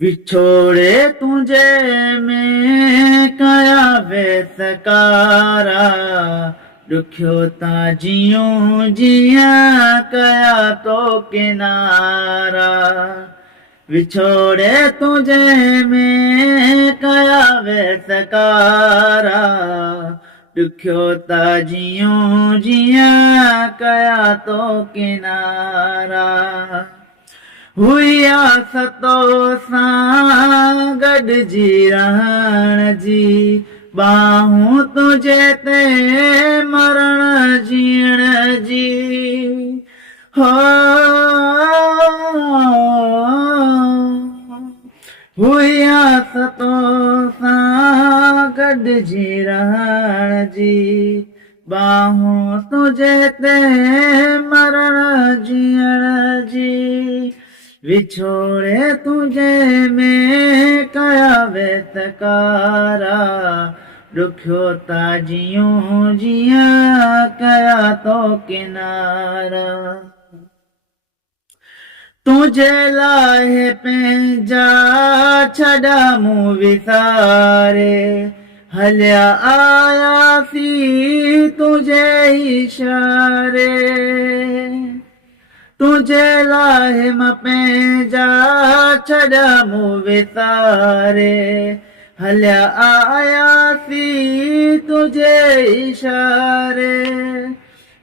विछोड़े तुझे में कया वेसकारा दुखियो ता जियूं जिया कया तो किनारा विछोड़े तुझे में कया वेसकारा दुखियो ता जियूं जिया कया तो किनारा हुई आसतो सां गॾिजी रहण जी बाहूं तुझे ते मरण जीअण जी हो हुई आसतो सां गॾिजी रहण जी बाहूं तुझे ते मरण जीअण जी विछोड़े तुझे में कया वेसकारा दुखियो ता जियूं जिया कया तो किनारा तुझे लाहे पंहिंजा छॾा मूं विसारे हलिया आयासी तुझे इशारे तुझे लाहे मां पंहिंजा छॾा मूं विसारे हलिया आयासी तुझे इशारे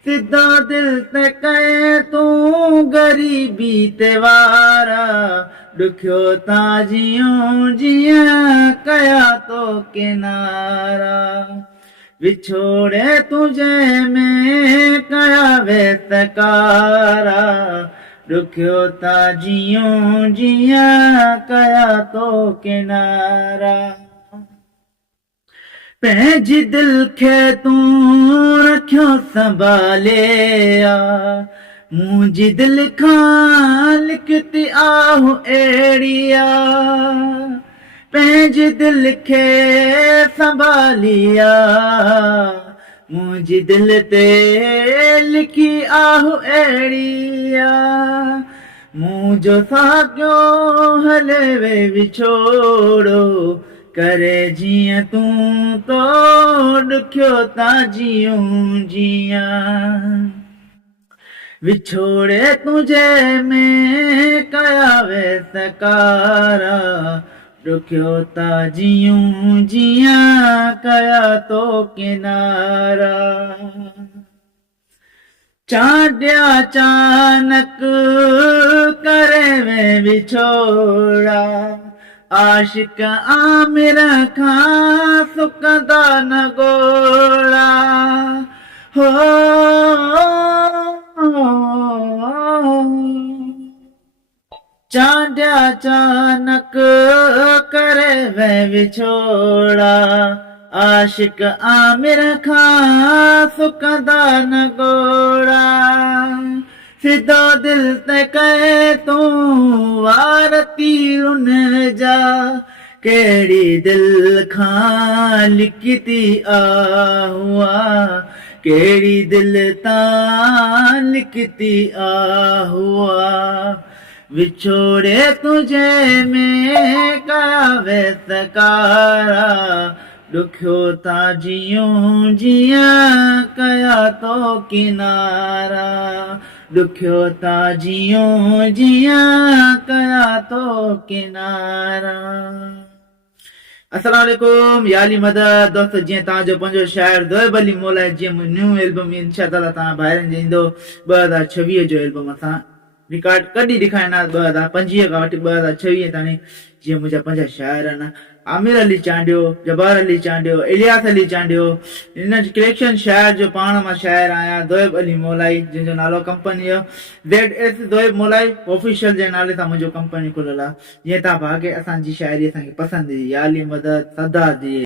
सिधा दिल ते कए तूं ग़रीबी ते वारा दुखियो ता जियूं जिया कया तो किनारा विछोड़े तुझे में कया वेसकारा दुखियो ता जियूं जिया कया तो किनारा पंहिंजी दिल खे तूं रखियो संभाले मुंहिंजी दिल खां लिखती आहूं अहिड़िया पंहिंजी दिल खे संभालिया मुंहिंजी दिल ते लिखी आहूं अहिड़िया मुंहिंजो साॻियो हले वे विछोड़ो करे जीअं तूं तो दुखियो ता जियूं जिया विछोड़े तुझे में कया वेसकारा दुखियो ता जियूं जिया कया तो किनारा चांडिया चानक करे वे विछोड़ा आशिक आमिर खां सुकंदा न गोड़ा हो चांडिया चानक करे वे विछोड़ा आशिक आमिर खां सुकंदा न गोड़ा सिधो दिल ते कहे तूं वार तीर उन जा कहिड़ी दिल खां लिखती आहुआ कहिड़ी दिल तां लिखती आहुआ विछोड़े तुझे में कया वेसकारा दुखियो ता जियूं जिया कया तो किनारा दुखियो ता जियूं जिया कया तो किनारा अस्सलाम वालेकुम याली मदद दोस्त जीअं तव्हांजो पंहिंजो शाइर ज़ोएब अली मौला जीअं न्यू एल्बम इंशाअल्लाह तव्हां ॿाहिरि ईंदो 2026 जो एल्बम असां रिकॉर्ड कॾहिं ॾेखारींदा 2025 खां वठी 2026 ताणी जीअं मुंहिंजा पंहिंजा शाइर आहिनि आमिर अली चांडियो जबार अली चांडियो इलियास अली चांडियो इन कलेक्शन शाइर जो पाण मां शाइर आहियां ज़ोएब अली मौलाई जंहिंजो नालो कंपनी जो ZS ज़ोएब मौलाई ऑफिशियल जे नाले सां मुंहिंजो कंपनी खुलियल आहे जीअं तव्हां भागे असांजी शाइरी असांखे पसंदि ईंदी या अली मदद सदा जी